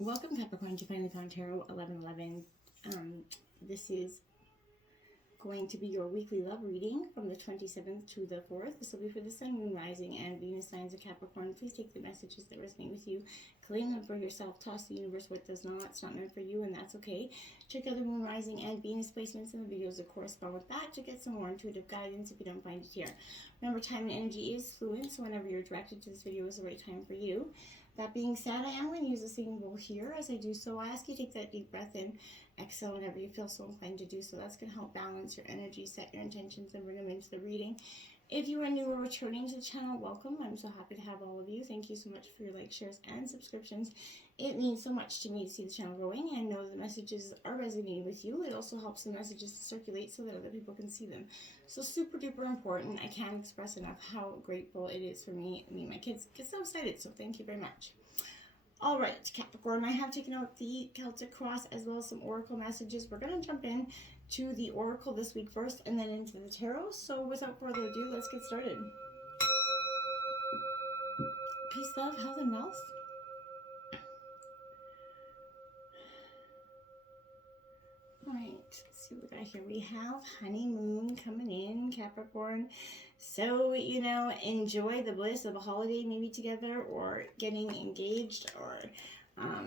Welcome, Capricorn. You finally found Tarot 1111. This is going to be your weekly love reading from the 27th to the 4th. This will be for the Sun, Moon, Rising, and Venus signs of Capricorn. Please take the messages that resonate with you, claim them for yourself, toss the universe what does not. It's not meant for you, and that's okay. Check out the Moon, Rising, and Venus placements in the videos that correspond with that to get some more intuitive guidance if you don't find it here. Remember, time and energy is fluid, so whenever you're directed to this video is the right time for you. That being said, I am going to use a singing bowl here. As I do so, I ask you to take that deep breath in, exhale whenever you feel so inclined to do so. That's going to help balance your energy, set your intentions, and bring them into the reading. If you are new or returning to the channel, welcome. I'm so happy to have all of you. Thank you so much for your likes, shares, and subscriptions. It means so much to me to see the channel growing and know the messages are resonating with you. It also helps the messages to circulate so that other people can see them. So super duper important. I can't express enough how grateful it is for me. Me and my kids get so excited, so thank you very much. All right, Capricorn, I have taken out the Celtic cross as well as some oracle messages. We're going to jump in to the oracle this week first and then into the tarot. So without further ado, let's get started. Peace, love, health, and wealth. All right, let's see what we got here. We have honeymoon coming in, Capricorn. So, you know, enjoy the bliss of a holiday maybe together or getting engaged or,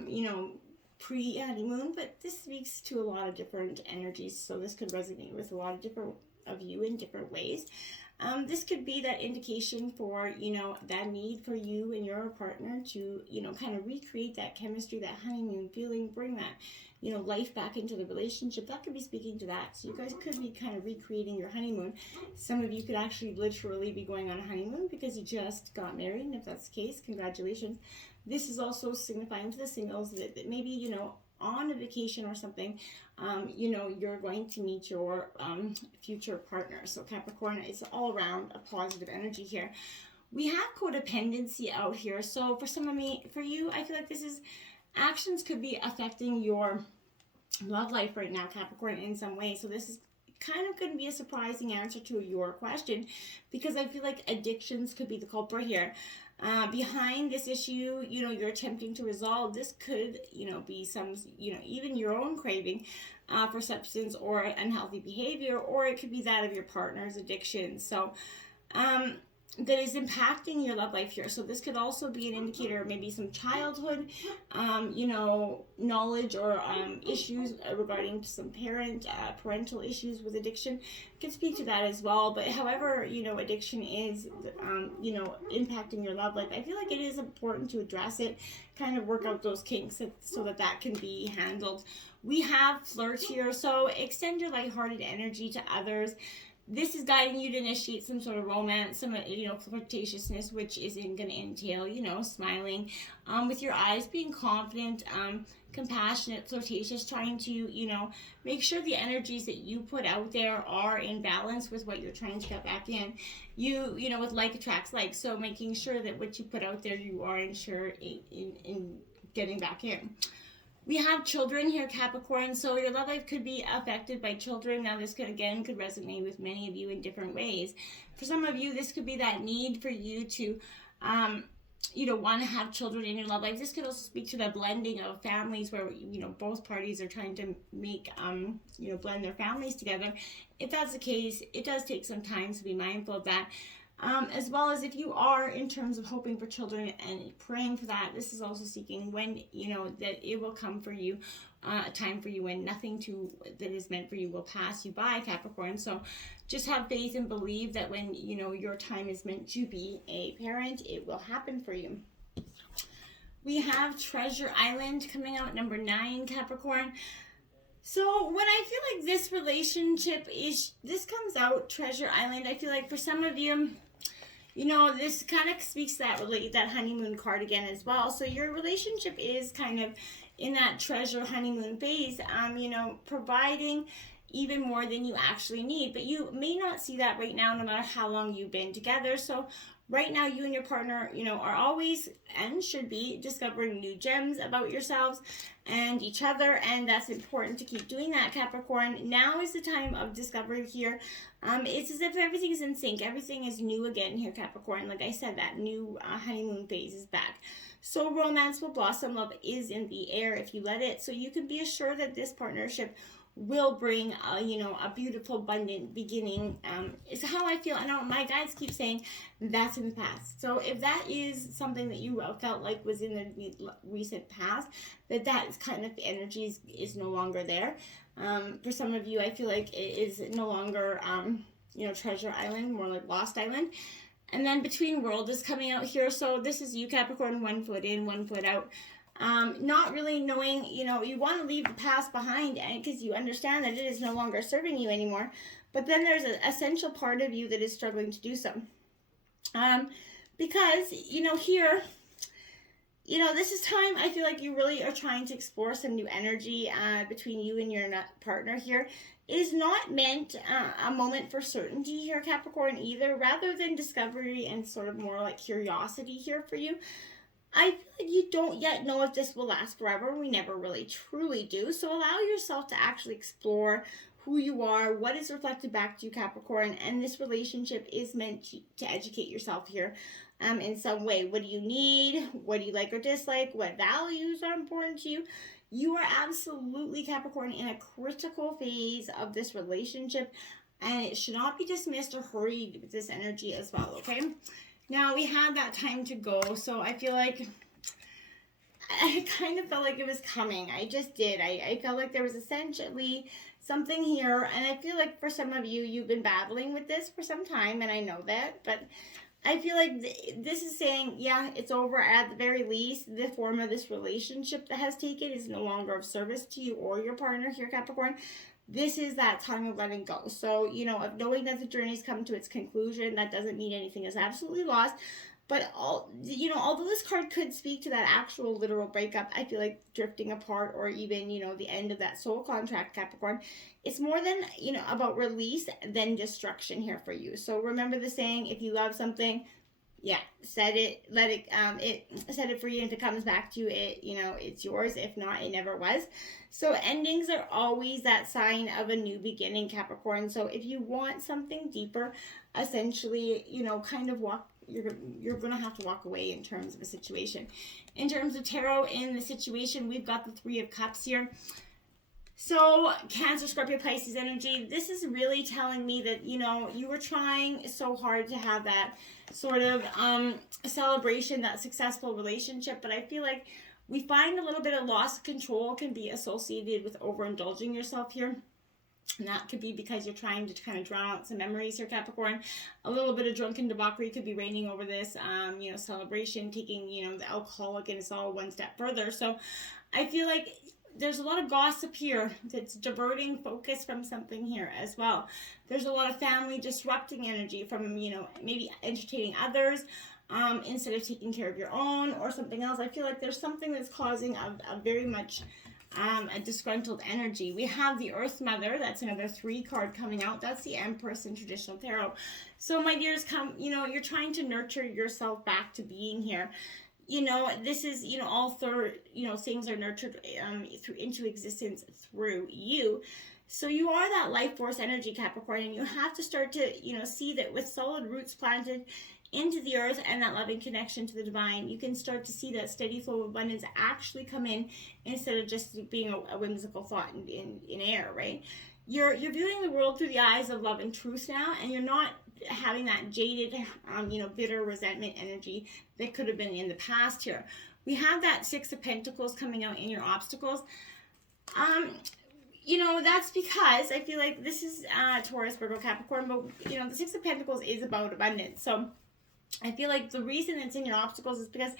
you know, pre-honeymoon. But this speaks to a lot of different energies. So this could resonate with a lot of different of you in different ways. This could be that indication for, you know, that need for you and your partner to, you know, kind of recreate that chemistry, that honeymoon feeling, bring that, you know, life back into the relationship. That could be speaking to that. So you guys could be kind of recreating your honeymoon. Some of you could actually literally be going on a honeymoon because you just got married. And if that's the case, congratulations. This is also signifying to the singles that maybe, you know, on a vacation or something, you know, you're going to meet your future partner. So Capricorn, it's all around a positive energy here. We have codependency out here. So for for you, I feel like this is actions could be affecting your love life right now, Capricorn, in some way. So this is kind of going to be a surprising answer to your question because I feel like addictions could be the culprit here. Behind this issue, you know, you're attempting to resolve, this could, you know, be some, you know, even your own craving for substance or unhealthy behavior, or it could be that of your partner's addiction. So, that is impacting your love life here. So this could also be an indicator of maybe some childhood, you know, knowledge or issues regarding some parental issues with addiction. Could speak to that as well. But however, you know, addiction is, you know, impacting your love life, I feel like it is important to address it, kind of work out those kinks so that that can be handled. We have flirt here, so extend your lighthearted energy to others. This is guiding you to initiate some sort of romance, some, you know, flirtatiousness, which isn't going to entail, you know, smiling with your eyes, being confident, compassionate, flirtatious, trying to, you know, make sure the energies that you put out there are in balance with what you're trying to get back in. You know, with like attracts like, so making sure that what you put out there, you are in getting back in. We have children here, Capricorn, so your love life could be affected by children. Now, this could resonate with many of you in different ways. For some of you, this could be that need for you to, you know, want to have children in your love life. This could also speak to the blending of families where, you know, both parties are trying to make, you know, blend their families together. If that's the case, it does take some time, so be mindful of that. As well as if you are in terms of hoping for children and praying for that, this is also seeking when, you know, that it will come for you, a time for you when nothing that is meant for you will pass you by, Capricorn. So just have faith and believe that when, you know, your time is meant to be a parent, it will happen for you. We have Treasure Island coming out, number 9, Capricorn. So when I feel like this relationship this comes out, Treasure Island, I feel like for some of you, you know, this kind of speaks to that honeymoon card again as well. So your relationship is kind of in that treasure honeymoon phase, you know, providing even more than you actually need. But you may not see that right now, no matter how long you've been together. So right now, you and your partner, you know, are always and should be discovering new gems about yourselves and each other, and that's important to keep doing that, Capricorn. Now is the time of discovery here. It's as if everything is in sync. Everything is new again here, Capricorn. Like I said, that new honeymoon phase is back. So romance will blossom. Love is in the air if you let it. So you can be assured that this partnership will bring a beautiful abundant beginning. Is how I feel. I know my guides keep saying that's in the past. So if that is something that you felt like was in the recent past, that is kind of energy is no longer there. For some of you, I feel like it is no longer treasure island, more like lost island. And then between world is coming out here. So this is you, Capricorn, 1 foot in, 1 foot out. Not really knowing, you want to leave the past behind because you understand that it is no longer serving you anymore. But then there's an essential part of you that is struggling to do so. Because, here, this is time I feel like you really are trying to explore some new energy between you and your partner here. It is not meant a moment for certainty here, Capricorn, either. Rather than discovery and sort of more like curiosity here for you. I feel like you don't yet know if this will last forever. We never really truly do. So allow yourself to actually explore who you are, what is reflected back to you, Capricorn, and this relationship is meant to educate yourself here in some way. What do you need? What do you like or dislike? What values are important to you? You are absolutely, Capricorn, in a critical phase of this relationship, and it should not be dismissed or hurried with this energy as well, okay? Now, we had that time to go, so I feel like I kind of felt like it was coming. I just did. I felt like there was essentially something here, and I feel like for some of you, you've been battling with this for some time, and I know that, but I feel like this is saying, yeah, it's over at the very least. The form of this relationship that has taken is no longer of service to you or your partner here, Capricorn. This is that time of letting go. So, of knowing that the journey's come to its conclusion, that doesn't mean anything is absolutely lost. But, although this card could speak to that actual literal breakup, I feel like drifting apart or even, the end of that soul contract, Capricorn, it's more than, about release than destruction here for you. So remember the saying, if you love something, yeah, set it, let it, set it free. And if it comes back to you, it's yours. If not, it never was. So endings are always that sign of a new beginning, Capricorn. So if you want something deeper, essentially, kind of you're going to have to walk away in terms of a situation. In terms of tarot in the situation, we've got the 3 of Cups here. So Cancer, Scorpio, Pisces energy, this is really telling me that, you were trying so hard to have that sort of celebration, that successful relationship. But I feel like we find a little bit of loss of control can be associated with overindulging yourself here. And that could be because you're trying to kind of drown out some memories here, Capricorn. A little bit of drunken debauchery could be reigning over this, celebration, taking, the alcoholic and it's all one step further. So I feel like there's a lot of gossip here that's diverting focus from something here as well. There's a lot of family disrupting energy from, maybe entertaining others instead of taking care of your own or something else. I feel like there's something that's causing a very much a disgruntled energy. We have the Earth Mother. That's another 3 card coming out. That's the Empress in traditional tarot. So my dears, you're trying to nurture yourself back to being here. This is, all things are nurtured into existence through you. So you are that life force energy, Capricorn, and you have to start to, see that with solid roots planted into the earth and that loving connection to the divine, you can start to see that steady flow of abundance actually come in instead of just being a whimsical thought in air, right? You're viewing the world through the eyes of love and truth now, and you're not having that jaded, bitter resentment energy that could have been in the past here. We have that 6 of Pentacles coming out in your obstacles. That's because I feel like this is Taurus, Virgo, Capricorn, but, the 6 of Pentacles is about abundance. So I feel like the reason it's in your obstacles is because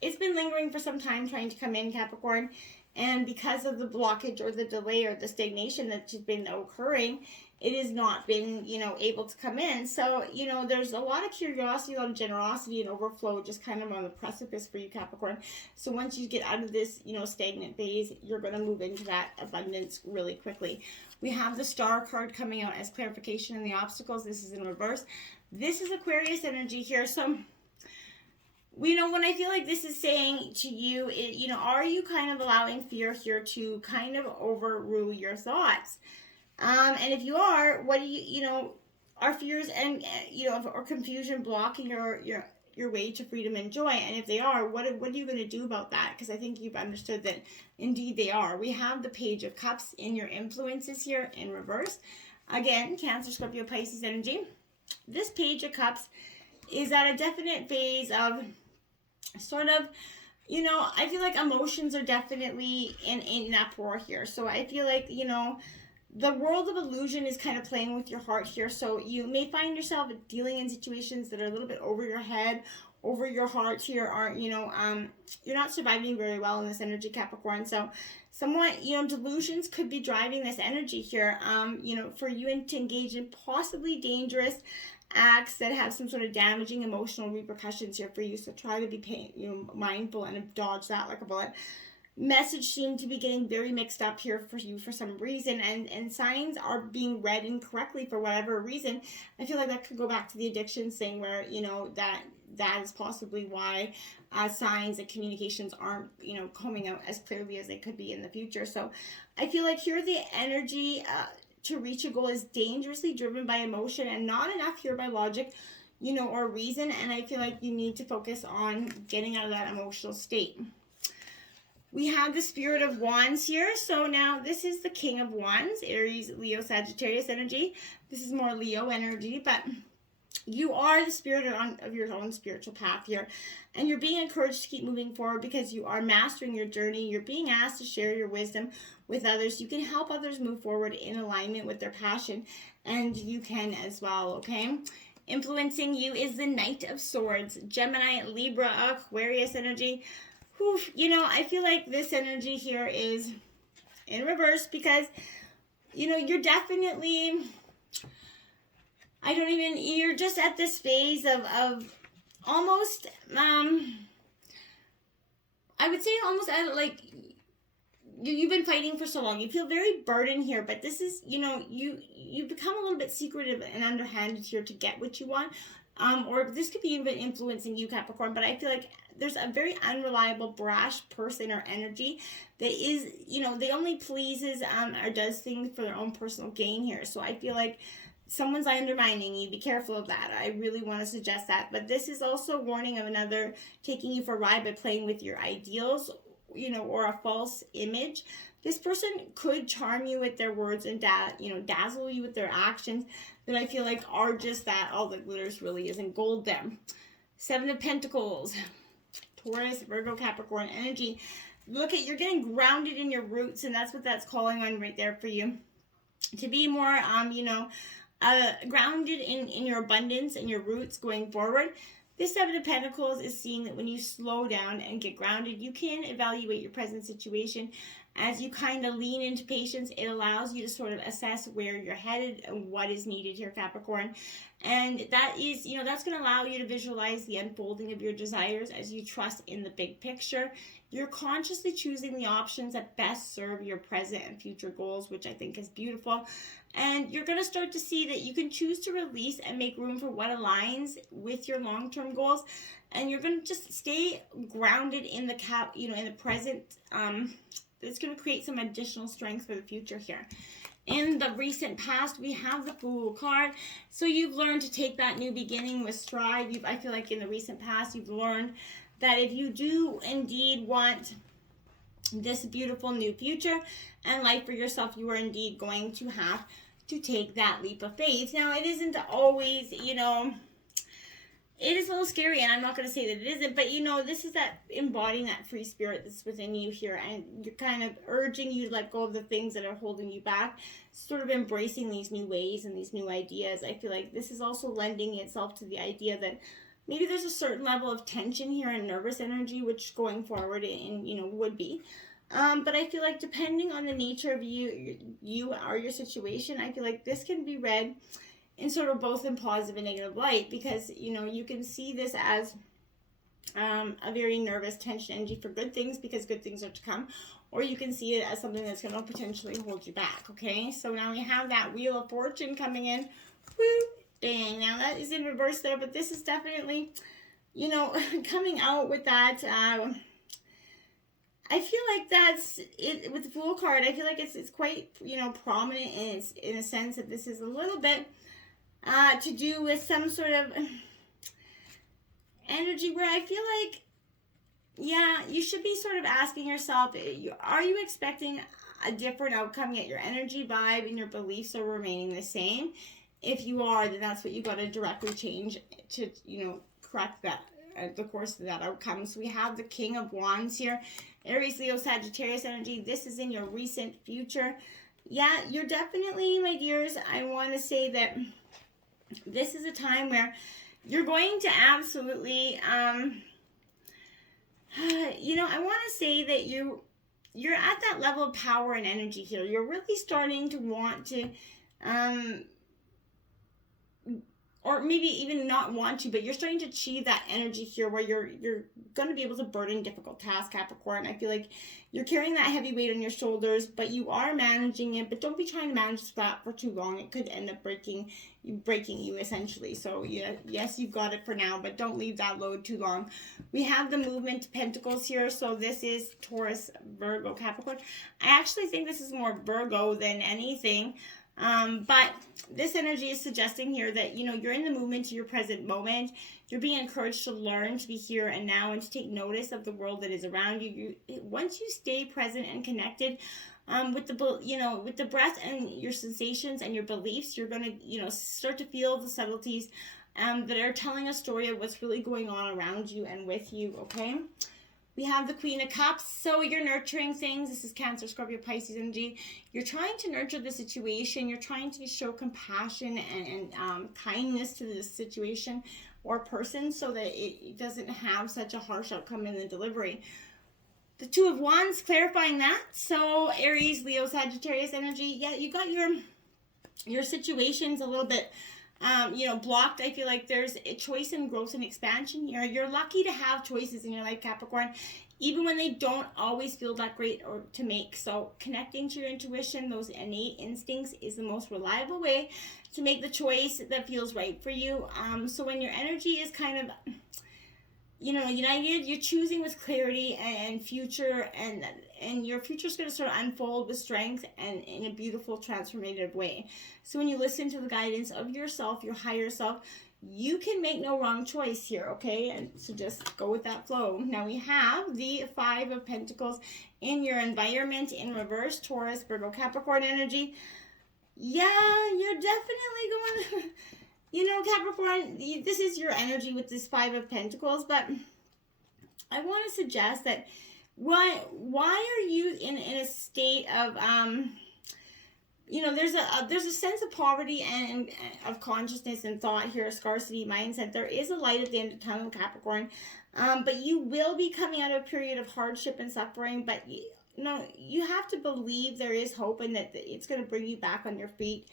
it's been lingering for some time trying to come in, Capricorn. And because of the blockage or the delay or the stagnation that's been occurring, it has not been, able to come in. So, there's a lot of curiosity, a lot of generosity and overflow just kind of on the precipice for you, Capricorn. So once you get out of this, stagnant phase, you're going to move into that abundance really quickly. We have the Star card coming out as clarification in the obstacles. This is in reverse. This is Aquarius energy here. So, when I feel like this is saying to you, are you kind of allowing fear here to kind of overrule your thoughts? And if you are, what do are fears and, or confusion blocking your your way to freedom and joy? And if they are, what are you going to do about that? Because I think you've understood that indeed they are. We have the Page of Cups in your influences here in reverse. Again, Cancer, Scorpio, Pisces energy. This Page of Cups is at a definite phase of sort of, you know, I feel like emotions are definitely in uproar here. So I feel like, you know, the world of illusion is kind of playing with your heart here. So you may find yourself dealing in situations that are a little bit over your head, over your heart here. Aren't, you know, you're not surviving very well in this energy, Capricorn. So somewhat, you know, delusions could be driving this energy here, you know, for you to engage in possibly dangerous acts that have some sort of damaging emotional repercussions here for you. So try to be mindful and dodge that like a bullet. Message seemed to be getting very mixed up here for you for some reason, and signs are being read incorrectly for whatever reason. I feel like that could go back to the addiction thing where, you know, that is possibly why signs and communications aren't, you know, coming out as clearly as they could be in the future. So I feel like here the energy to reach a goal is dangerously driven by emotion and not enough here by logic, you know, or reason. And I feel like you need to focus on getting out of that emotional state. We have the Spirit of Wands here. So now this is the King of Wands, Aries, Leo, Sagittarius energy. This is more Leo energy, but you are the spirit of your own spiritual path here. And you're being encouraged to keep moving forward because you are mastering your journey. You're being asked to share your wisdom with others. You can help others move forward in alignment with their passion. And you can as well, okay? Influencing you is the Knight of Swords, Gemini, Libra, Aquarius energy. Whew, you know, I feel like this energy here is in reverse because, you know, you're definitely, you're just at this phase of almost, I would say almost at like, you've been fighting for so long. You feel very burdened here, but this is, you know, you become a little bit secretive and underhanded here to get what you want. Or this could be even influencing you, Capricorn, but I feel like there's a very unreliable, brash person or energy that is, you know, they only pleases or does things for their own personal gain here. So I feel like someone's undermining you. Be careful of that. I really want to suggest that. But this is also a warning of another taking you for a ride by playing with your ideals, you know, or a false image. This person could charm you with their words and dazzle you with their actions that I feel like are just that. All that glitters really isn't gold there. Seven of Pentacles, Taurus, Virgo, Capricorn energy. Look at, you're getting grounded in your roots, and that's what that's calling on right there for you. To be more, grounded in your abundance and your roots going forward. This Seven of Pentacles is seeing that when you slow down and get grounded, you can evaluate your present situation. As you kind of lean into patience, it allows you to sort of assess where you're headed and what is needed here, Capricorn. And that is, you know, that's going to allow you to visualize the unfolding of your desires as you trust in the big picture. You're consciously choosing the options that best serve your present and future goals, which I think is beautiful. And you're going to start to see that you can choose to release and make room for what aligns with your long-term goals. And you're going to just stay grounded in the in the present. It's going to create some additional strength for the future here. In the recent past, we have the Fool card. So you've learned to take that new beginning with stride. I feel like in the recent past, you've learned that if you do indeed want this beautiful new future and life for yourself, you are indeed going to have to take that leap of faith. Now, it isn't always, you know, it is a little scary, and I'm not going to say that it isn't, but, you know, this is that embodying that free spirit that's within you here, and you're kind of urging you to let go of the things that are holding you back, sort of embracing these new ways and these new ideas. I feel like this is also lending itself to the idea that maybe there's a certain level of tension here and nervous energy, which going forward, you know, would be. But I feel like depending on the nature of you or your situation, I feel like this can be read in sort of both in positive and negative light, because, you know, you can see this as a very nervous tension energy for good things, because good things are to come, or you can see it as something that's going to potentially hold you back, okay? So now we have that Wheel of Fortune coming in. Woo! Dang, now that is in reverse there, but this is definitely, you know, coming out with that. I feel like that's it with the Fool card. I feel like it's quite, you know, prominent in a sense that this is a little bit to do with some sort of, energy where I feel like, yeah, you should be sort of asking yourself, are you expecting a different outcome, yet your energy, vibe, and your beliefs are remaining the same? If you are, then that's what you got to directly change to, correct that, the course of that outcome. So we have the King of Wands here, Aries, Leo, Sagittarius energy. This is in your recent future. Yeah, you're definitely, my dears, I want to say that this is a time where you're going to absolutely, I want to say that you're at that level of power and energy here. You're really starting to want to, or maybe even not want to, but you're starting to achieve that energy here where you're going to be able to burden difficult tasks, Capricorn. I feel like you're carrying that heavy weight on your shoulders, but you are managing it. But don't be trying to manage that for too long. It could end up breaking you essentially. So yes, you've got it for now, but don't leave that load too long. We have the movement to Pentacles here. So this is Taurus, Virgo, Capricorn. I actually think this is more Virgo than anything. But this energy is suggesting here that, you're in the movement to your present moment. You're being encouraged to learn to be here and now and to take notice of the world that is around you. Once you stay present and connected with the breath and your sensations and your beliefs, you're going to, start to feel the subtleties that are telling a story of what's really going on around you and with you, okay? We have the Queen of Cups. So you're nurturing things. This is Cancer, Scorpio, Pisces energy. You're trying to nurture the situation. You're trying to show compassion and kindness to this situation or person so that it doesn't have such a harsh outcome in the delivery. The Two of Wands, clarifying that. So Aries, Leo, Sagittarius energy. Yeah, you got your situations a little bit blocked. I feel like there's a choice in growth and expansion here. You're lucky to have choices in your life, Capricorn, even when they don't always feel that great or to make. So connecting to your intuition, those innate instincts, is the most reliable way to make the choice that feels right for you. So when your energy is kind of, united, you're choosing with clarity and future, and your future is going to sort of unfold with strength and in a beautiful transformative way. So when you listen to the guidance of yourself, your higher self, you can make no wrong choice here, okay? And so just go with that flow. Now we have the Five of Pentacles in your environment in reverse, Taurus, Virgo, Capricorn energy. Yeah, you're definitely going Capricorn, this is your energy with this Five of Pentacles, but I want to suggest that why are you in a state of there's a sense of poverty and of consciousness and thought here, a scarcity mindset. There is a light at the end of the tunnel, Capricorn, but you will be coming out of a period of hardship and suffering, but you have to believe there is hope and that it's going to bring you back on your feet.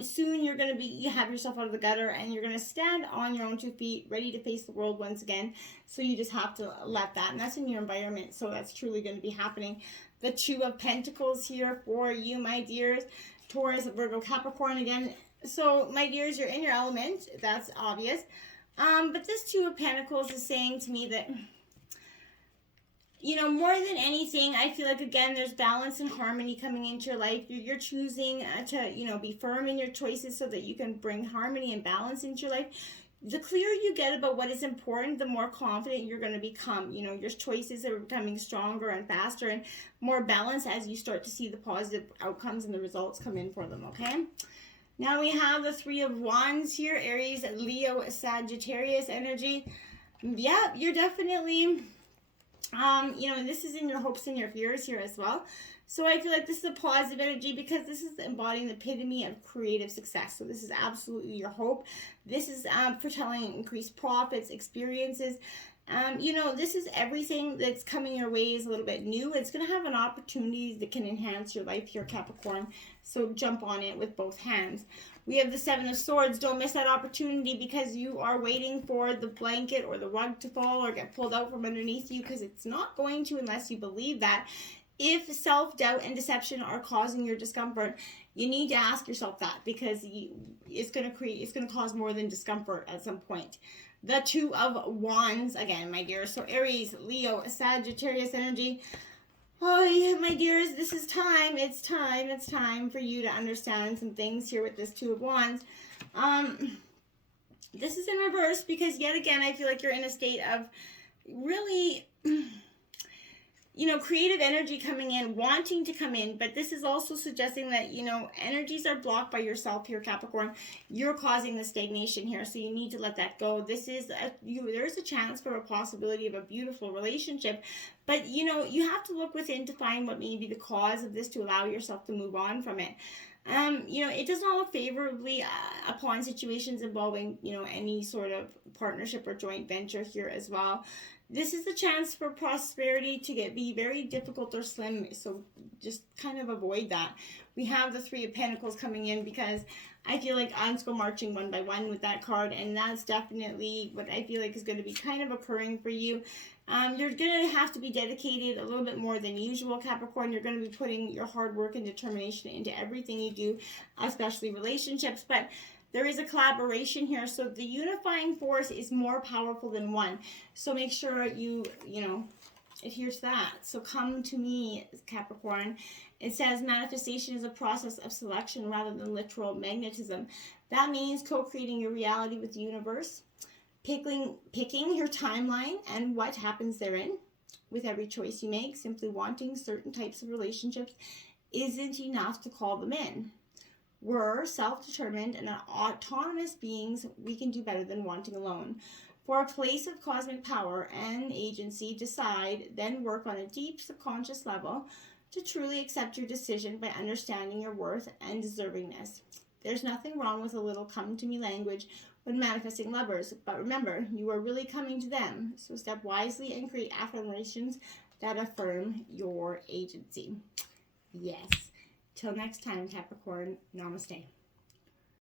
Soon you have yourself out of the gutter and you're going to stand on your own 2 feet, ready to face the world once again. So you just have to let that, and that's in your environment. So that's truly going to be happening. The Two of Pentacles here for you, my dears, Taurus, Virgo, Capricorn again. So my dears, you're in your element. That's obvious. But this Two of Pentacles is saying to me that, more than anything, I feel like, again, there's balance and harmony coming into your life. You're choosing to, be firm in your choices so that you can bring harmony and balance into your life. The clearer you get about what is important, the more confident you're going to become. Your choices are becoming stronger and faster and more balanced as you start to see the positive outcomes and the results come in for them, okay? Now we have the Three of Wands here, Aries, Leo, Sagittarius energy. Yeah, you're definitely... this is in your hopes and your fears here as well. So I feel like this is a positive energy because this is embodying the epitome of creative success. So this is absolutely your hope. This is foretelling increased profits, experiences. This is everything that's coming your way is a little bit new. It's going to have an opportunity that can enhance your life here, Capricorn. So jump on it with both hands. We have the Seven of Swords. Don't miss that opportunity because you are waiting for the blanket or the rug to fall or get pulled out from underneath you, because it's not going to unless you believe that. If self-doubt and deception are causing your discomfort, you need to ask yourself that, because it's going to cause more than discomfort at some point. The Two of Wands again, my dear. So Aries, Leo, Sagittarius energy. Oh, yeah, my dears, this is time. It's time for you to understand some things here with this Two of Wands. This is in reverse because yet again, I feel like you're in a state of really, you know, creative energy coming in, wanting to come in, but this is also suggesting that, you know, energies are blocked by yourself here, Capricorn. You're causing the stagnation here, so you need to let that go. This is, there's a chance for a possibility of a beautiful relationship, but, you know, you have to look within to find what may be the cause of this to allow yourself to move on from it. You know, it does not look favorably upon situations involving, you know, any sort of partnership or joint venture here as well. This is a chance for prosperity to be very difficult or slim, so just kind of avoid that. We have the Three of Pentacles coming in because I feel like odds go marching one by one with that card, and that's definitely what I feel like is going to be kind of occurring for you. You're going to have to be dedicated a little bit more than usual, Capricorn. You're going to be putting your hard work and determination into everything you do, especially relationships, but there is a collaboration here, so the unifying force is more powerful than one. So make sure you know, adhere to that. So come to me, Capricorn. It says manifestation is a process of selection rather than literal magnetism. That means co-creating your reality with the universe, picking your timeline and what happens therein. With every choice you make, simply wanting certain types of relationships isn't enough to call them in. We're self-determined and autonomous beings. We can do better than wanting alone. For a place of cosmic power and agency, decide, then work on a deep subconscious level to truly accept your decision by understanding your worth and deservingness. There's nothing wrong with a little come to me language when manifesting lovers, but remember, you are really coming to them. So step wisely and create affirmations that affirm your agency. Yes. Till next time, Capricorn, namaste.